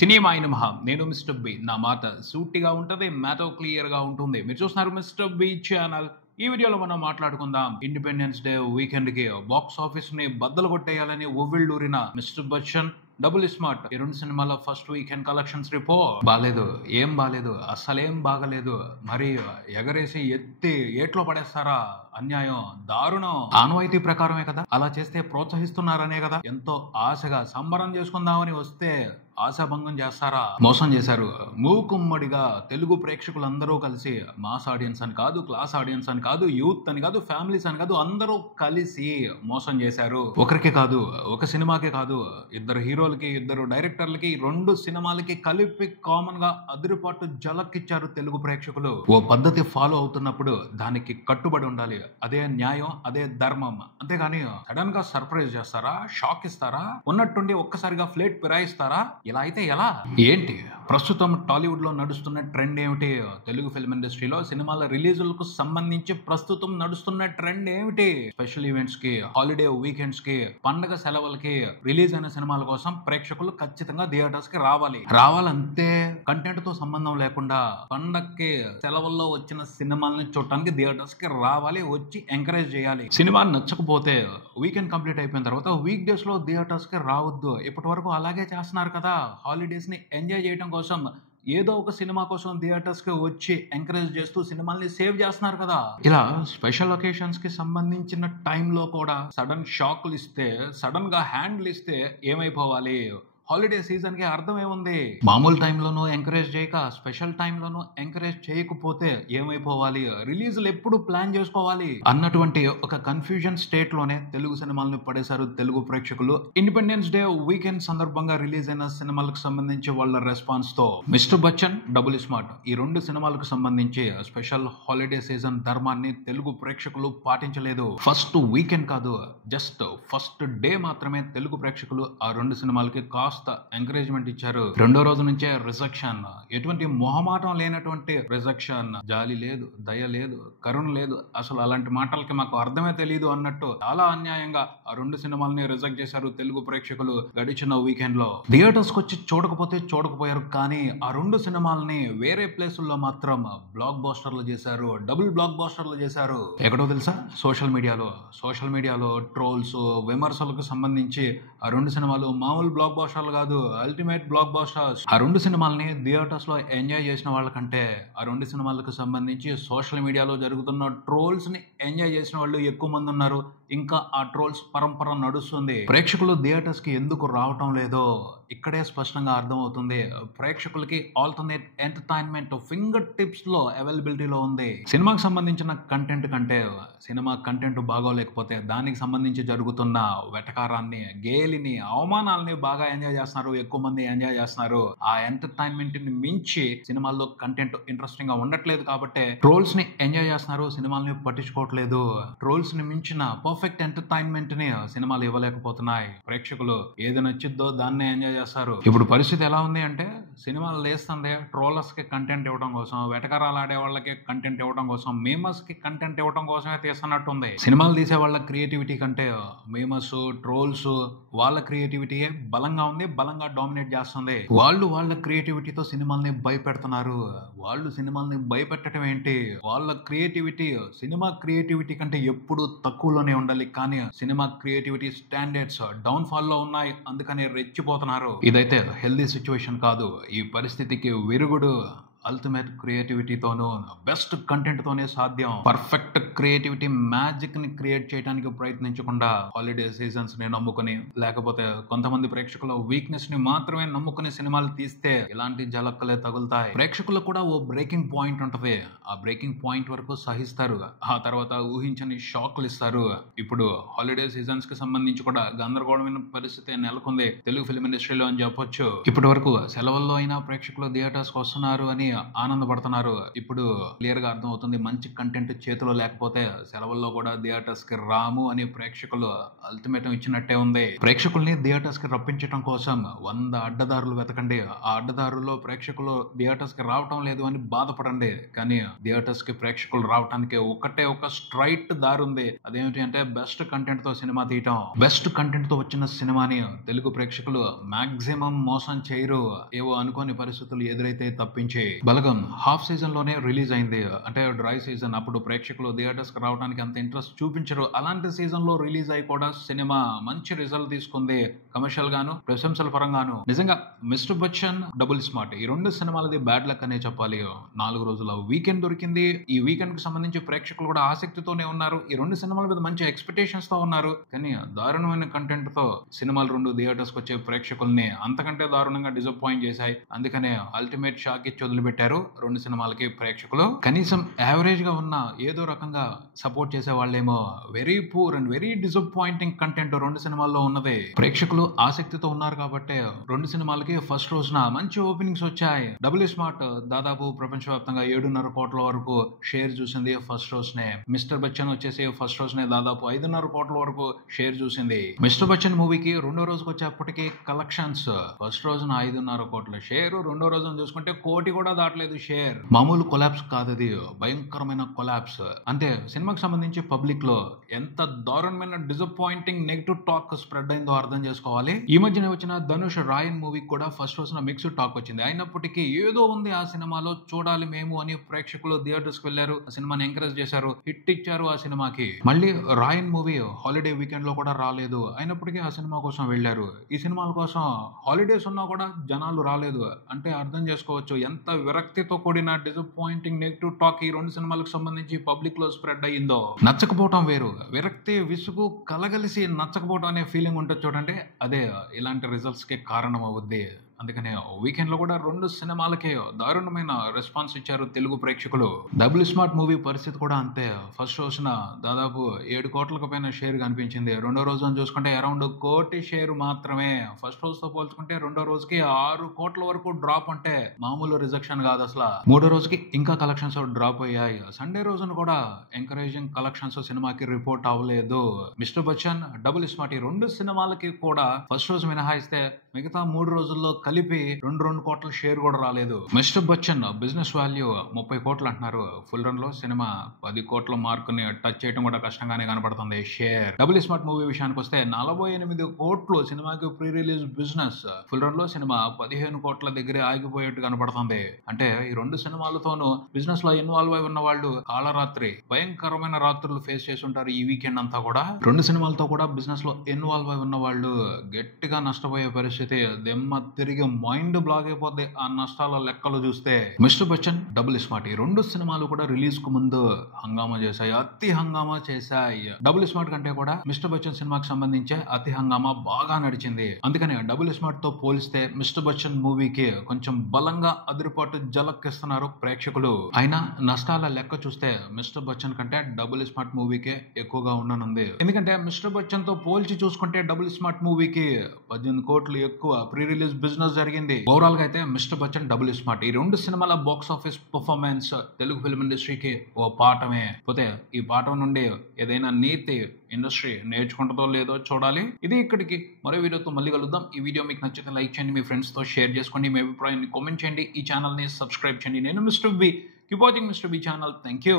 సినిమాయి నమః. నేను mister B. నా మాట సూటిగా ఉంటది, మ్యాటర్ క్లియర్ గా ఉంటుంది. మీరు చూస్తున్నారు మిస్టర్ బి ఛానల్. ఈ వీడియోలో మనం మాట్లాడుకుందాం ఇండిపెండెన్స్ డే వీకెండ్ కి బాక్స్ ఆఫీస్ ని బద్దలు కొట్టేయాలని ఉవ్విళ్ళూరిన మిస్టర్ బచ్చన్, డబుల్ స్మార్ట్ ఈ రెండు సినిమాల ఫస్ట్ వీకెండ్ కలెక్షన్స్ రిపోర్ట్. బాలేదు, ఏం బాలేదు, అస్సలేం బాగలేదు. మరి ఎగరేసి ఎత్తి ఏట్లో పడేస్తారా? అన్యాయం, దారుణం. ఆనవాయితీ ప్రకారమే కదా, అలా చేస్తే ప్రోత్సహిస్తున్నారనే కదా. ఎంతో ఆశగా సంబరం చేసుకుందామని వస్తే ఆశాభంగం చేస్తారా? మోసం చేశారు. మూకుమ్మడిగా తెలుగు ప్రేక్షకులందరూ కలిసి మాస్ ఆడియన్స్ అని కాదు, క్లాస్ ఆడియన్స్ అని కాదు, యూత్ అని కాదు, ఫ్యామిలీస్ అని కాదు, అందరూ కలిసి మోసం చేశారు. ఒకరికి కాదు, ఒక సినిమాకే కాదు, ఇద్దరు హీరోలకి, ఇద్దరు డైరెక్టర్లకి, రెండు సినిమాలకి కలిపి కామన్ గా అదిరిపాటు జలక్కిచ్చారు తెలుగు ప్రేక్షకులు. ఓ పద్ధతి ఫాలో అవుతున్నప్పుడు దానికి కట్టుబడి ఉండాలి. అదే న్యాయం, అదే ధర్మం. అంతేగాని సడన్ గా సర్ప్రైజ్ చేస్తారా? షాక్ ఇస్తారా? ఉన్నట్టుండి ఒక్కసారిగా ఫ్లేట్ పిరాయిస్తారా? ఇలా అయితే ఎలా? ఏంటి ప్రస్తుతం టాలీవుడ్ లో నడుస్తున్న ట్రెండ్ ఏమిటి? తెలుగు ఫిల్మ్ ఇండస్ట్రీలో సినిమాల రిలీజులకు సంబంధించి ప్రస్తుతం నడుస్తున్న ట్రెండ్ ఏమిటి? స్పెషల్ ఈవెంట్స్ కి, హాలిడే వీకెండ్స్ కి, పండగ సెలవులకి రిలీజ్ అయిన సినిమాల కోసం ప్రేక్షకులు ఖచ్చితంగా థియేటర్స్ కి రావాలంతే. కంటెంట్ తో సంబంధం లేకుండా పండగకి, సెలవుల్లో వచ్చిన సినిమాలని చూడటానికి థియేటర్స్ కి రావాలి, వచ్చి ఎంకరేజ్ చేయాలి. సినిమా నచ్చకపోతే వీకెండ్ కంప్లీట్ అయిపోయిన తర్వాత వీక్ డేస్ లో థియేటర్స్ కి రావద్దు. ఇప్పటి వరకు అలాగే చేస్తున్నారు కదా. హాలిడేస్ ని ఎంజాయ్ చేయడం కోసం ఏదో ఒక సినిమా కోసం థియేటర్స్ కి వచ్చి ఎంకరేజ్ చేస్తూ సినిమాల్ని సేవ్ చేస్తున్నారు కదా. ఇలా స్పెషల్ ఒకేషన్స్ కి సంబంధించిన టైంలో కూడా సడన్ షాక్లు ఇస్తే, సడన్ గా హ్యాండ్లు ఇస్తే ఏమైపోవాలి? హాలిడే సీజన్ కి అర్థం ఏముంది? మామూలు టైంలోనూ ఎంకరేజ్ చేయక, స్పెషల్ టైంలోనూ ఎంకరేజ్ చేయకపోతే ఏమైపోవాలి? రిలీజులు ఎప్పుడు ప్లాన్ చేసుకోవాలి అన్నటువంటి ఒక కన్ఫ్యూజన్ స్టేట్ లోనే తెలుగు సినిమాలను పడేశారు తెలుగు ప్రేక్షకులు. ఇండిపెండెన్స్ డే వీకెండ్ సందర్భంగా రిలీజ్ అయిన సినిమాలకు సంబంధించి వాళ్ళ రెస్పాన్స్ తో మిస్టర్ బచ్చన్, డబుల్ స్మార్ట్ ఈ రెండు సినిమాలకు సంబంధించి స్పెషల్ హాలిడే సీజన్ ధర్మాన్ని తెలుగు ప్రేక్షకులు పాటించలేదు. ఫస్ట్ వీకెండ్ కాదు, జస్ట్ ఫస్ట్ డే మాత్రమే తెలుగు ప్రేక్షకులు ఆ రెండు సినిమాలకి కాస్త ఎంకరేజ్మెంట్ ఇచ్చారు. రెండో రోజు నుంచే రిజెక్షన్, ఎటువంటి మొహమాటం లేనటువంటి రిజెక్షన్. జాలి లేదు, దయ లేదు, కరుణ లేదు, అసలు అలాంటి మాటలకి మాకు అర్థమే తెలియదు అన్నట్టు చాలా అన్యాయంగా ఆ రెండు సినిమాలని రిజెక్ట్ చేశారు తెలుగు ప్రేక్షకులు గడిచిన వీకెండ్ లో. థియేటర్స్ వచ్చి చూడకపోతే చూడకపోయారు, కానీ ఆ రెండు సినిమాలని వేరే ప్లేసుల్లో మాత్రం బ్లాక్ బాస్టర్లు చేశారు, డబుల్ బ్లాక్ బాస్టర్లు చేశారు. ఎక్కడో తెలుసా? సోషల్ మీడియాలో ట్రోల్స్, విమర్శలకు సంబంధించి ఆ రెండు సినిమాలు మామూలు బ్లాక్ బాస్టర్లు కాదు, అల్టిమేట్ బ్లాక్ బాస్టర్స్. ఆ రెండు సినిమాలని థియేటర్స్ లో ఎంజాయ్ చేసిన వాళ్ళకంటే ఆ రెండు సినిమాలకు సంబంధించి సోషల్ మీడియాలో జరుగుతున్న ట్రోల్స్ ని ఎంజాయ్ చేసిన వాళ్ళు ఎక్కువ మంది ఉన్నారు. ఇంకా ఆ ట్రోల్స్ పరంపర నడుస్తుంది. ప్రేక్షకులు థియేటర్స్ కి ఎందుకు రావటం లేదో ఇక్కడే స్పష్టంగా అర్థమవుతుంది. ప్రేక్షకులకి ఆల్టర్నేట్ ఎంటర్టైన్మెంట్ ఫింగర్ టిప్స్ లో అవైలబిలిటీలో ఉంది. సినిమాకి సంబంధించిన కంటెంట్ కంటే సినిమా కంటెంట్ బాగోలేకపోతే దానికి సంబంధించి జరుగుతున్న వెటకారాన్ని, గేలిని, అవమానాలని బాగా ఎంజాయ్ చేస్తున్నారు, ఎక్కువ మంది ఎంజాయ్ చేస్తున్నారు. ఆ ఎంటర్టైన్మెంట్ ని మించి సినిమాల్లో కంటెంట్ ఇంట్రెస్టింగ్ గా ఉండట్లేదు కాబట్టి ట్రోల్స్ ని ఎంజాయ్ చేస్తున్నారు, సినిమాల్ని పట్టించుకోవట్లేదు. ట్రోల్స్ ని మించిన పర్ఫెక్ట్ ఎంటర్టైన్మెంట్ ని సినిమాలు ఇవ్వలేకపోతున్నాయి. ప్రేక్షకులు ఏది నచ్చిద్దో దాన్నే ఎంజాయ్ చేస్తారు. ఇప్పుడు పరిస్థితి ఎలా ఉంది అంటే, సినిమాలు లేస్తుంది ట్రోలర్స్ కి కంటెంట్ ఇవ్వడం కోసం, వెటకారాలు ఆడే వాళ్ళకి కంటెంట్ ఇవ్వడం కోసం, మేమర్స్ కి కంటెంట్ ఇవ్వడం కోసమే తీస్తున్నట్టుంది. సినిమాలు తీసే వాళ్ళ క్రియేటివిటీ కంటే మేమర్స్, ట్రోల్స్ వాళ్ళ క్రియేటివిటీయే బలంగా ఉంది, బలంగా డామినేట్ చేస్తుంది. వాళ్ళ క్రియేటివిటీతో సినిమాల్ని భయపెడుతున్నారు. వాళ్ళు సినిమాల్ని భయపెట్టడం ఏంటి? వాళ్ళ క్రియేటివిటీ సినిమా క్రియేటివిటీ కంటే ఎప్పుడు తక్కువలోనే ఉండాలి, కానీ cinema creativity standards down fall లో ఉన్నాయి, అందుకని రెచ్చిపోతున్నారు. ఇదైతే హెల్దీ సిచ్యువేషన్ కాదు. ఈ పరిస్థితికి విరుగుడు అల్టిమేట్ క్రియేటివిటీతోనూ, బెస్ట్ కంటెంట్ తోనే సాధ్యం. పర్ఫెక్ట్ క్రియేటివిటీ మ్యాజిక్ ని క్రియేట్ చేయడానికి ప్రయత్నించకుండా హాలిడే సీజన్స్ ని నమ్ముకుని, లేకపోతే కొంతమంది ప్రేక్షకుల వీక్నెస్ ని మాత్రమే నమ్ముకుని సినిమాలు తీస్తే ఇలాంటి జలక్కలే తగులుతాయి. ప్రేక్షకులకు కూడా ఓ బ్రేకింగ్ పాయింట్ ఉంటది. ఆ బ్రేకింగ్ పాయింట్ వరకు సహిస్తారు, ఆ తర్వాత ఊహించని షాక్లు ఇస్తారు. ఇప్పుడు హాలిడే సీజన్స్ కి సంబంధించి కూడా గందరగోళమైన పరిస్థితి నెలకొంది తెలుగు ఫిల్మ్ ఇండస్ట్రీలో అని చెప్పొచ్చు. ఇప్పటి వరకు సెలవుల్లో అయినా ప్రేక్షకులు థియేటర్స్ కి వస్తున్నారు అని ఆనందపడుతున్నారు. ఇప్పుడు క్లియర్ గా అర్థం అవుతుంది, మంచి కంటెంట్ చేతిలో లేకపోతే సెలవుల్లో కూడా థియేటర్స్ కి రాము అని ప్రేక్షకులు అల్టిమేటం ఇచ్చినట్టే ఉంది. ప్రేక్షకుల్ని థియేటర్స్ కి రప్పించడం కోసం 100 అడ్డదారులు వెతకండి. ఆ అడ్డదారుల్లో ప్రేక్షకులు థియేటర్స్ కి రావటం లేదు అని బాధపడండి. కానీ థియేటర్స్ కి ప్రేక్షకులు రావడానికి ఒక స్ట్రైట్ దారి ఉంది. అదేమిటి అంటే బెస్ట్ కంటెంట్ తో సినిమా తీయటం. బెస్ట్ కంటెంట్ తో వచ్చిన సినిమాని తెలుగు ప్రేక్షకులు మాక్సిమం మోసం చేయరు. ఏవో అనుకోని పరిస్థితులు ఎదురైతే తప్పించి. బలగం హాఫ్ సీజన్ లోనే రిలీజ్ అయింది. అంటే డ్రై సీజన్. అప్పుడు ప్రేక్షకులు థియేటర్స్ కి రావడానికి అంత ఇంట్రెస్ట్ చూపించరు. అలాంటి సీజన్ లో రిలీజ్ అయి కూడా సినిమా మంచి రిజల్ట్ తీసుకుంది. కమర్షియల్ గాను, ప్రశంసల పరంగాను. నిజంగా మిస్టర్ బచ్చన్, డబుల్ స్మార్ట్ ఈ 2 సినిమాలది బ్యాడ్ లక్ అనే చెప్పాలి. 4 రోజుల వీకెండ్ దొరికింది. ఈ వీకెండ్ కి సంబంధించి ప్రేక్షకులు కూడా ఆసక్తితోనే ఉన్నారు. ఈ 2 సినిమాల మీద మంచి ఎక్స్పెక్టేషన్స్ తో ఉన్నారు. కానీ దారుణమైన కంటెంట్ తో సినిమాలు 2 థియేటర్స్ కి వచ్చే ప్రేక్షకుల్ని అంతకంటే దారుణంగా డిసప్పాయింట్ చేశాయి. అందుకనే అల్టిమేట్ షాక్ ఇచ్చి వదిలిపెట్టారు 2 సినిమాలకి ప్రేక్షకులు. కనీసం యావరేజ్ గా ఉన్న ఏదో రకంగా సపోర్ట్ చేసే వాళ్ళేమో very poor and very disappointing content 2 సినిమాల్లో ఉన్నది. ప్రేక్షకులు ఆసక్తితో ఉన్నారు కాబట్టి 2 సినిమాలకి ఫస్ట్ రోజున మంచి ఓపెనింగ్స్ వచ్చాయి. డబుల్ స్మార్ట్ దాదాపు ప్రపంచవ్యాప్తంగా 7.5 కోట్ల వరకు షేర్ చూసింది ఫస్ట్ రోజునే. మిస్టర్ బచ్చన్ వచ్చేసి ఫస్ట్ రోజునే దాదాపు 5.5 కోట్ల వరకు షేర్ చూసింది. మిస్టర్ బచ్చన్ మూవీకి 2వ రోజుకి వచ్చేప్పటికి కలెక్షన్స్ ఫస్ట్ రోజున 5.5 కోట్ల షేర్, 2వ రోజున చూసుకుంటే 1 కోటి కూడా దాటలేదు షేర్. మామూలు కొలాప్స్ కాదు అది, భయంకరమైన కొలాప్స్. అంటే సినిమాకి సంబంధించి పబ్లిక్ లో ఎంత దారుణమైన డిసప్పాయింటింగ్ నెగిటివ్ టాక్ స్ప్రెడ్ అయిందో అర్థం చేసుకోవాలి. ఈ మధ్యనే వచ్చిన ధనుష్ రాయన్ మూవీకి కూడా ఫస్ట్ రోజున మిక్స్డ్ టాక్ వచ్చింది. అయినప్పటికీ ఏదో ఉంది ఆ సినిమాలో, చూడాలి మేము అని ప్రేక్షకులు థియేటర్స్ కి వెళ్లారు. ఆ సినిమాని ఎంకరేజ్ చేశారు, హిట్ ఇచ్చారు ఆ సినిమాకి. మళ్ళీ రాయన్ మూవీ హాలిడే వీకెండ్ లో కూడా రాలేదు. అయినప్పటికీ ఆ సినిమా కోసం వెళ్లారు. ఈ సినిమాల కోసం హాలిడేస్ ఉన్నా కూడా జనాలు రాలేదు. అంటే అర్థం చేసుకోవచ్చు ఎంత విరక్తితో కూడిన డిసప్పాయింటింగ్ నెగిటివ్ టాక్ ఈ 2 సినిమాలకు సంబంధించి పబ్లిక్ లో స్ప్రెడ్ అయ్యిందో. నచ్చకపోవటం వేరు, విరక్తి, విసుగు కలగలిసి నచ్చకపోవటం అనే ఫీలింగ్ ఉంటుంది చూడండి, అదే ఇలాంటి రిజల్ట్స్ కి కారణం అవుద్ది. అందుకనే వీకెండ్ లో కూడా 2 సినిమాలకే దారుణమైన రెస్పాన్స్ ఇచ్చారు తెలుగు ప్రేక్షకులు. డబుల్ స్మార్ట్ మూవీ పరిస్థితి కూడా అంతే. ఫస్ట్ రోజున దాదాపు 7 కోట్లకు పైన షేర్ కనిపించింది. 2వ రోజున చూసుకుంటే అరౌండ్ 1 కోటి షేర్ మాత్రమే. ఫస్ట్ రోజుతో పోల్చుకుంటే 2వ రోజుకి 6 కోట్ల వరకు డ్రాప్. అంటే మామూలు రిజెక్షన్ కాదు అసలు. 3వ రోజుకి ఇంకా కలెక్షన్స్ డ్రాప్ అయ్యాయి. సండే రోజున కూడా ఎంకరేజింగ్ కలెక్షన్స్ సినిమాకి రిపోర్ట్ అవ్వలేదు. మిస్టర్ బచ్చన్, డబుల్ స్మార్ట్ ఈ 2 సినిమాలకి కూడా ఫస్ట్ రోజు మినహాయిస్తే మిగతా 3 రోజుల్లో కలిపి 2 కోట్ల షేర్ కూడా రాలేదు. మిస్టర్ బచ్చన్ బిజినెస్ వాల్యూ 30 కోట్లు అంటున్నారు. ఫుల్ రన్ లో సినిమా 10 కోట్ల మార్కుని టచ్ చేయడం కూడా కష్టంగానే కనపడుతుంది షేర్. డబుల్ స్మార్ట్ మూవీ విషయానికి వస్తే 48 కోట్లు సినిమాకి pre release business. Full run లో సినిమా 15 కోట్ల దగ్గరే ఆగిపోయేట్టు కనపడుతుంది. అంటే ఈ 2 సినిమాలతోనూ బిజినెస్ లో ఇన్వాల్వ్ అయి ఉన్న వాళ్ళు కాలరాత్రి భయంకరమైన రాత్రులు ఫేస్ చేసి ఉంటారు ఈ వీకెండ్ అంతా కూడా. 2 సినిమాలతో కూడా బిజినెస్ లో ఇన్వాల్వ్ అయి ఉన్న వాళ్ళు గట్టిగా నష్టపోయే పరిస్థితి. దెమ్మ తిరిగి మైండ్ బ్లాక్ అయిపోద్ది ఆ నష్టాల లెక్కలు చూస్తే. మిస్టర్ బచ్చన్, డబుల్ స్మార్ట్ ఈ 2 సినిమాలు కూడా రిలీజ్ కు ముందు హంగామా చేశాయి, అతి హంగామా చేశాయి. డబుల్ స్మార్ట్ కంటే కూడా మిస్టర్ బచ్చన్ సినిమాకి సంబంధించే అతి హంగామా బాగా నడిచింది. అందుకని డబుల్ స్మార్ట్ తో పోలిస్తే మిస్టర్ బచ్చన్ మూవీకి కొంచెం బలంగా అదిరిపాటు జలక్కిస్తున్నారు ప్రేక్షకులు. అయినా నష్టాల లెక్క చూస్తే మిస్టర్ బచ్చన్ కంటే డబుల్ స్మార్ట్ మూవీకే ఎక్కువగా ఉండనుంది. ఎందుకంటే మిస్టర్ బచ్చన్ తో పోల్చి చూసుకుంటే డబుల్ స్మార్ట్ మూవీకి 18 కోట్లు ఎక్కువ ప్రీ రిలీజ్ బిజినెస్ జరిగింది. ఓవరాల్ గా అయితే మిస్టర్ బచ్చన్, డబుల్ స్మార్ట్ ఈ 2 సినిమాల box office performance Telugu film ఇండస్ట్రీకి ఓ పాఠమే. పోతే ఈ పాఠం నుండి ఏదైనా నీతి ఇండస్ట్రీ నేర్చుకుంటుందో లేదో చూడాలి. ఇది ఇక్కడికి మరో వీడియోతో మళ్ళీ కలుద్దాం. ఈ వీడియో మీకు నచ్చితే లైక్ చేయండి, మీ ఫ్రెండ్స్ తో షేర్ చేసుకోండి, మీ అభిప్రాయాన్ని కామెంట్ చేయండి, ఈ ఛానల్ ని సబ్స్క్రైబ్ చేయండి. నేను mister B, keep watching mister B channel. Thank you.